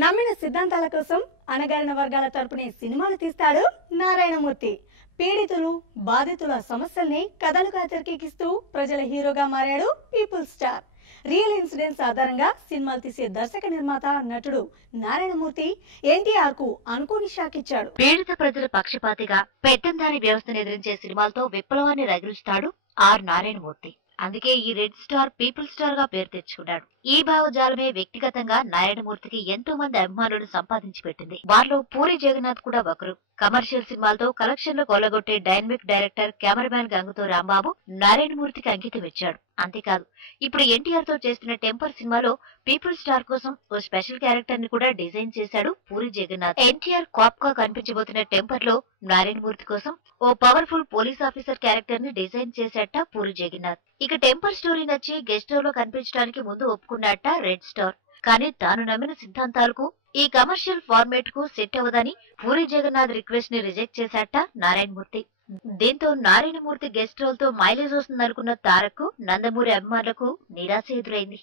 నమ్మిన సిద్ధాంతాల కోసం అణగారిన వర్గాల తరపునే సినిమాలు తీస్తాడు నారాయణమూర్తి. పీడితులు, బాధితుల సమస్యల్ని కథలుగా తెరకెక్కిస్తూ ప్రజల హీరోగా మారాడు పీపుల్ స్టార్. రియల్ ఇన్సిడెంట్స్ ఆధారంగా సినిమాలు తీసే దర్శక నిర్మాత నటుడు నారాయణమూర్తి ఎన్టీఆర్ కు అనుకోని షాక్ ఇచ్చాడు. పీడిత ప్రజల పక్షపాతిగా పెత్తందారి వ్యవస్థను ఎదిరించే సినిమాలతో విప్లవాన్ని రగిలిస్తాడు ఆర్ నారాయణమూర్తి. అందుకే ఈ రెడ్ స్టార్ పీపుల్ స్టార్ గా పేరు తెచ్చుకున్నాడు. ఈ భావజాలమే వ్యక్తిగతంగా నారాయణమూర్తికి ఎంతో మంది అభిమానులను సంపాదించి పెట్టింది. వారిలో పూరి జగన్నాథ్ కూడా ఒకరు. కమర్షియల్ సినిమాలతో కలెక్షన్లు కొల్లగొట్టే డైనమిక్ డైరెక్టర్ కెమెరామ్యాన్ గంగుతో రాంబాబు నారాయణమూర్తికి అంకితం ఇచ్చాడు. అంతేకాదు, ఇప్పుడు ఎన్టీఆర్ తో చేస్తున్న టెంపర్ సినిమాలో పీపుల్ స్టార్ కోసం ఓ స్పెషల్ క్యారెక్టర్ ని కూడా డిజైన్ చేశాడు పూరి జగన్నాథ్. ఎన్టీఆర్ కాప్ గా కనిపించబోతున్న టెంపర్ లో నారాయణమూర్తి కోసం ఓ పవర్ఫుల్ పోలీస్ ఆఫీసర్ క్యారెక్టర్ ని డిజైన్ చేశాట పూరి జగన్నాథ్. ఇక టెంపర్ స్టోరీ నచ్చి గెస్ట్ రోల్ లో కనిపించడానికి ముందు ఒప్పుకున్నట్ట రెడ్ స్టార్. కానీ తాను నమ్మిన సిద్ధాంతాలకు ఈ కమర్షియల్ ఫార్మేట్ కు సెట్ అవ్వదని పూరి జగన్నాథ్ రిక్వెస్ట్ ని రిజెక్ట్ చేశాట నారాయణమూర్తి. దీంతో నారాయణమూర్తి గెస్ట్ రోల్ తో మైలేజ్ వస్తుందనుకున్న తారక్ కు, నందమూరి అభిమానులకు నిరాశ ఎదురైంది.